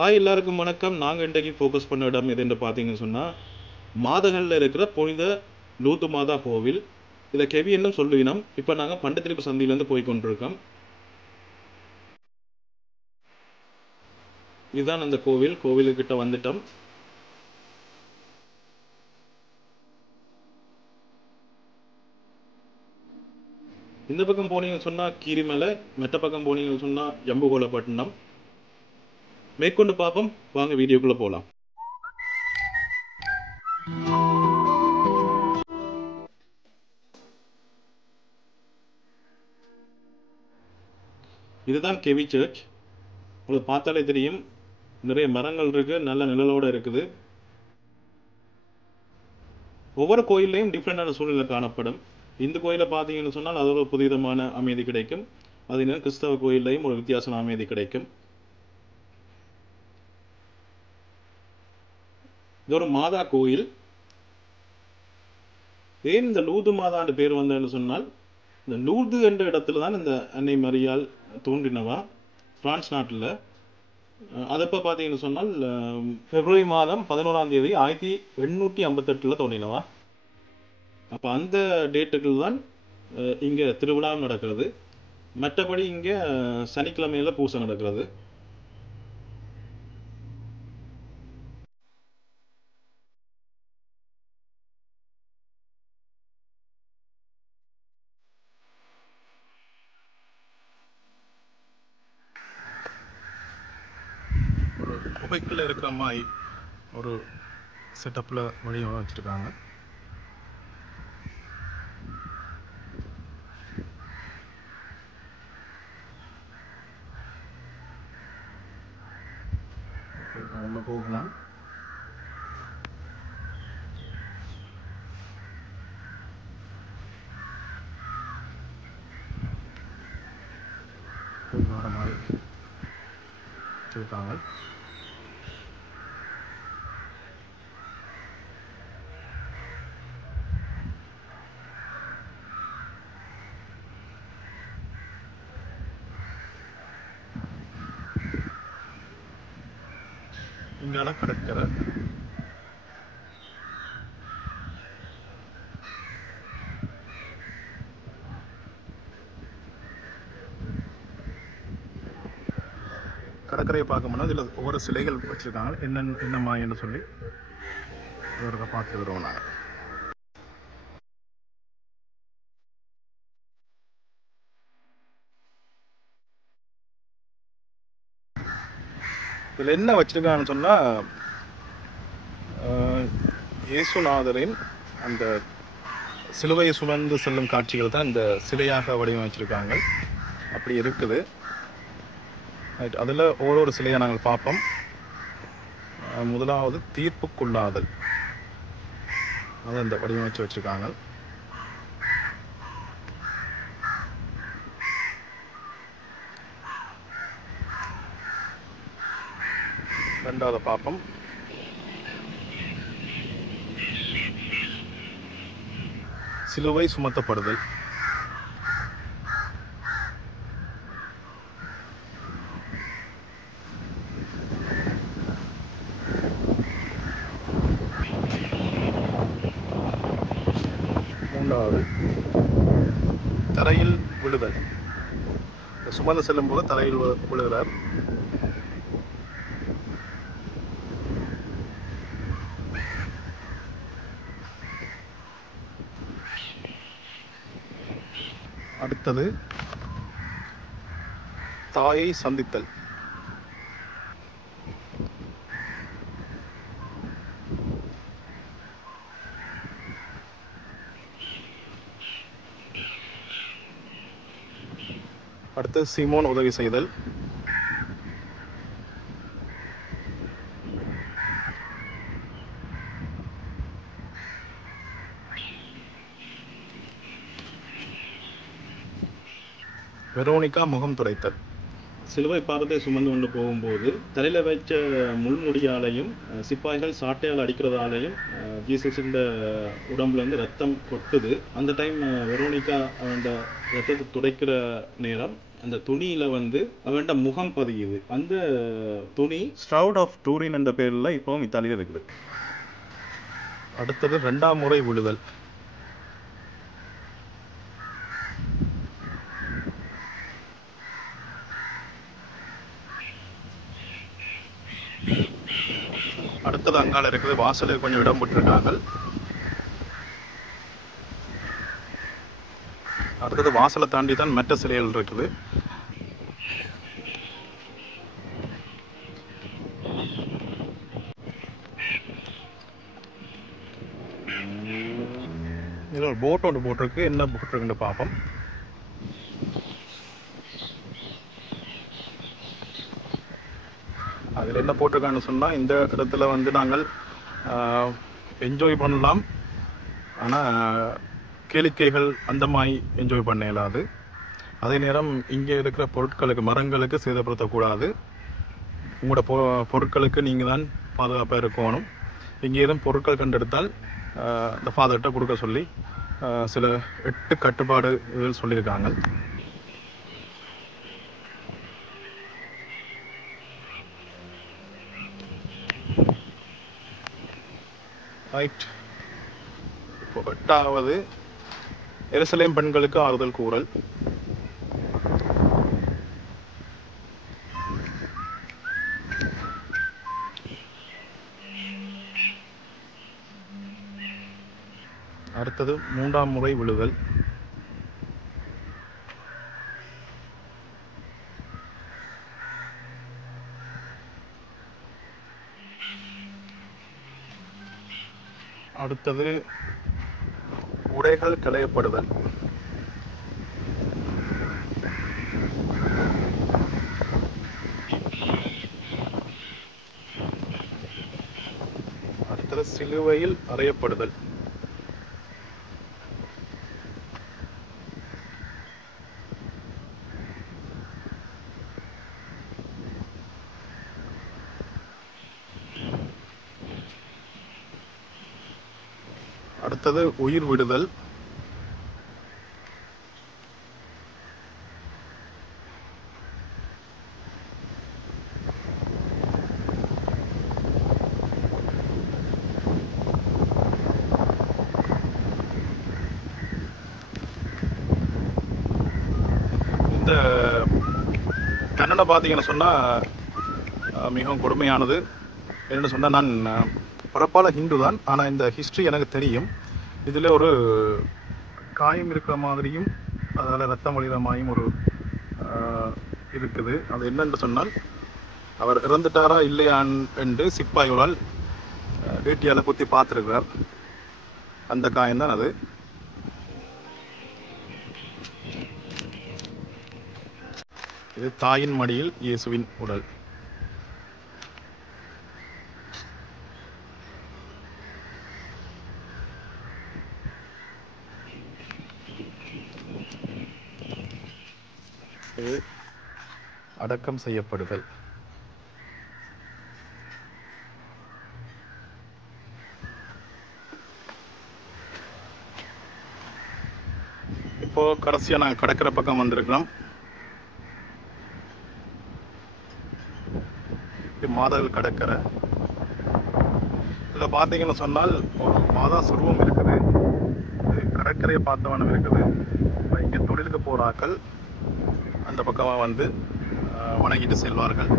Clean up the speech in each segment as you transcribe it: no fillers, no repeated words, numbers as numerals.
Hi எல்லாருக்கும் வணக்கம். நாங்கள் இன்றைக்கு ஃபோக்கஸ் பண்ண இடம் எதுன்னு பார்த்தீங்கன்னு சொன்னால் மாதங்களில் இருக்கிற புனித லூத்து மாதா கோவில். இதை கெவியன்னு சொல்லுவினோம். இப்போ நாங்கள் பண்டத்திருப்பு சந்தியிலேருந்து போய் கொண்டிருக்கோம். இதுதான் அந்த கோவிலுக்கிட்ட வந்துட்டோம். இந்த பக்கம் போனீங்கன்னு சொன்னால் கீரிமலை, மெட்ட பக்கம் போனீங்கன்னு சொன்னால் ஜம்புகோலப்பட்டினம். மேற்கொண்டு பார்ப்போம், வாங்க வீடியோக்குள்ளே போகலாம். இதுதான் கெவி சர்ச். உங்களுக்கு பார்த்தாலே தெரியும், நிறைய மரங்கள் இருக்குது, நல்ல நிழலோடு இருக்குது. ஒவ்வொரு கோயில்லையும் டிஃப்ரெண்டான சூழ்நிலை காணப்படும். இந்த கோயிலை பார்த்தீங்கன்னு சொன்னால் அது ஒரு புதிதமான அமைதி கிடைக்கும். அதே நேரம் கிறிஸ்தவ கோயில்லையும் ஒரு வித்தியாசமான அமைதி கிடைக்கும். இது ஒரு மாதா கோயில். ஏன் இந்த லூது மாதான்னு பேர் வந்ததுன்னு சொன்னால், இந்த லூது என்ற இடத்துல தான் இந்த அன்னை மரியாள் தோன்றினவா, பிரான்ஸ் நாட்டில். அதப்போ பார்த்தீங்கன்னு சொன்னால் பிப்ரவரி மாதம் 11ஆம் தேதி 1858 தோன்றினவா. அப்போ அந்த டேட்டுகள் தான் இங்கே திருவிழா நடக்கிறது. மற்றபடி இங்கே சனிக்கிழமையில் பூசை நடக்கிறது. ஒரு குகைக்குள்ளே இருக்கிற மாதிரி ஒரு செட்டப்பில் வடிவம் வச்சுருக்காங்க. நம்ம போகலாம். வர மாதிரி வச்சுருக்காங்க. இங்கால கடற்கரை. கடற்கரையை பார்க்கணும்னா இதில் ஒவ்வொரு சிலைகள் வச்சுருக்காங்க. என்னம்மா என்று சொல்லி ஒரு பார்த்து வருவோம். நாங்கள் இதில் என்ன வச்சுருக்காங்கன்னு சொன்னால், இயேசுநாதரின் அந்த சிலுவையை சுமந்து செல்லும் காட்சிகள் தான் இந்த சிலையாக வடிவமைச்சிருக்காங்க. அப்படி இருக்குது. அதில் ஒவ்வொரு சிலையை நாங்கள் பார்ப்போம். முதலாவது தீர்ப்புக்குள்ளாதல், அதை இந்த வடிவமைச்சு வச்சுருக்காங்க. ரெண்டாவது பார்ப்போம் சிலுவை சுமத்தப்படுதல். மூன்றாவது தரையில் விழுதல். சுமந்து செல்லும் போது தரையில் விழுகிறார். அடுத்தது தாயை சந்தித்தல். அடுத்து சீமோன் உதவி செய்தல். வெரோனிகா முகம் துடைத்தல். சிலுவை பாரத்தை சுமந்து கொண்டு போகும்போது தலையில் வைச்ச முள்முடியாலையும் சிப்பாய்கள் சாட்டையால் அடிக்கிறதாலையும் ஜீசஸின் உடம்புலேருந்து ரத்தம் கொட்டுது. அந்த டைம் வெரோனிகா அந்த ரத்தத்தை துடைக்கிற நேரம் அந்த துணியில வந்து அவன்ட முகம் பதியுது. அந்த துணி ஸ்ட்ரவுட் ஆஃப் டூரின் என்ற பேரில் இப்போவும் இத்தாலியில் இருக்குது. அடுத்தது 2ஆம் முறை விழுதல். அடுத்தது அங்கால இருக்குது. வாசலுக்கு கொஞ்சம் இடம் விட்டுருக்காங்க. அடுத்தது வாசலை தாண்டி தான் மெட்ட சிலைகள் இருக்குது. இதில் ஒரு போட் ஒன்று போட்டிருக்கு. என்ன போட்டிருக்குன்னு பார்ப்போம். அதில் என்ன போட்டிருக்கான்னு சொன்னால், இந்த இடத்துல வந்து நாங்கள் என்ஜாய் பண்ணலாம், ஆனால் கேளிக்கைகள் அந்த மாதிரி என்ஜாய் பண்ண இயலாது. அதே நேரம் இங்கே இருக்கிற பொருட்களுக்கு, மரங்களுக்கு சேதப்படுத்தக்கூடாது. உங்களோட பொருட்களுக்கு நீங்கள் தான் பாதுகாப்பாக இருக்கணும். இங்கே எதுவும் பொருட்கள் கண்டெடுத்தால் இந்த ஃபாதர்கிட்ட கொடுக்க சொல்லி சில 8 கட்டுப்பாடு சொல்லியிருக்காங்க. ரைட். இப்போ 8வது எருசலேம் பெண்களுக்கு ஆறுதல் கூறல். அடுத்தது 3ஆம் முறை விழுதல். அடுத்தது உடைகள் களையப்படுதல். அடுத்தது சிலுவையில் அறையப்படுதல். அடுத்தது உயிர் விடுதல். இந்த தண்டனை பார்த்தீங்கன்னு சொன்னால் மிகவும் கொடுமையானது. என்னென்னு சொன்னால், நான் பிறப்பால் ஹிந்து தான், ஆனால் இந்த ஹிஸ்ட்ரி எனக்கு தெரியும். இதில் ஒரு காயம் இருக்கிற மாதிரியும் அதில் ரத்தம் வழிகிற மாதிரியும் ஒரு இருக்குது. அது என்னென்று சொன்னால், அவர் இறந்துட்டாரா இல்லையா என்று சிப்பாய்களால் வேட்டியால் குத்தி பார்த்துருக்கிறார். அந்த காயம்தான் அது. இது தாயின் மடியில் இயேசுவின் உடல். இது அடக்கம் செய்யப்படுதல். இப்போ கடைசியாக நாங்கள் கடற்கரை பக்கம் வந்திருக்கிறோம். மாதர்கள் கடற்கரை. இதில் பார்த்தீங்கன்னு சொன்னால் ஒரு மாதா சுருவம் இருக்குது. கடற்கரையை பார்த்தவனும் இருக்குது. இங்கே தொழிலுக்கு போகிறாக்கள் அந்த பக்கமாக வந்து வணங்கிட்டு செல்வார்கள்.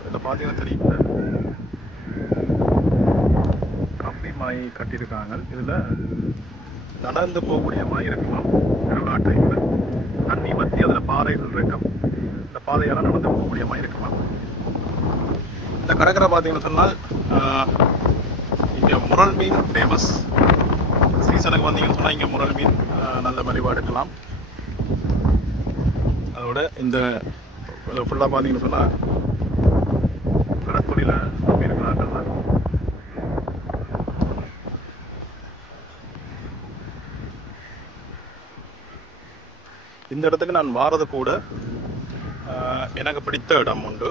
இதில் பார்த்தீங்கன்னா தெரியும், கம்பி மாய் கட்டியிருக்காங்க. இதில் நடந்து போகக்கூடிய மாதிரி இருக்குமா திருவிழா டைமில். தண்ணி வற்றி அதில் பாறைகள் இருக்கும். இந்த பாதையால் நடந்து போகக்கூடிய மாதிரி இருக்குமா. இந்த கடற்கரை பார்த்தீங்கன்னு சொன்னால் இங்கே முரல் மீன் ஃபேமஸ். சீசனுக்கு வந்தீங்கன்னு சொன்னால் இங்கே முரல் மீன் நல்ல மலிவாக எடுக்கலாம். அதோட இந்த ஃபுல்லாக பார்த்தீங்கன்னு சொன்னால் கடற்கொடியில் இருக்கிறார்கள் தான். இந்த இடத்துக்கு நான் வாரது கூட எனக்கு பிடித்த இடம் உண்டு.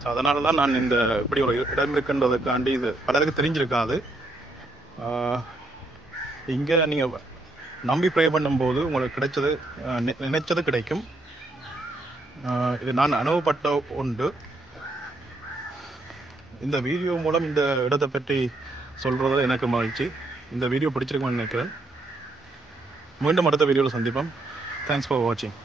ஸோ அதனால தான் நான் இந்த இப்படி ஒரு இடம் இருக்குன்றதுக்காண்டி, இது பலருக்கு தெரிஞ்சிருக்காது. இங்கே நீங்கள் நம்பி ப்ரே பண்ணும்போது உங்களுக்கு கிடைச்சது நினைச்சது கிடைக்கும். இது நான் அனுபவப்பட்ட ஒன்று. இந்த வீடியோ மூலம் இந்த இடத்தை பற்றி சொல்கிறது எனக்கு மகிழ்ச்சி. இந்த வீடியோ பிடிச்சிருக்கும்னு நினைக்கிறேன். மீண்டும் அடுத்த வீடியோவில் சந்திப்போம். தேங்க்ஸ் ஃபார் வாட்சிங்.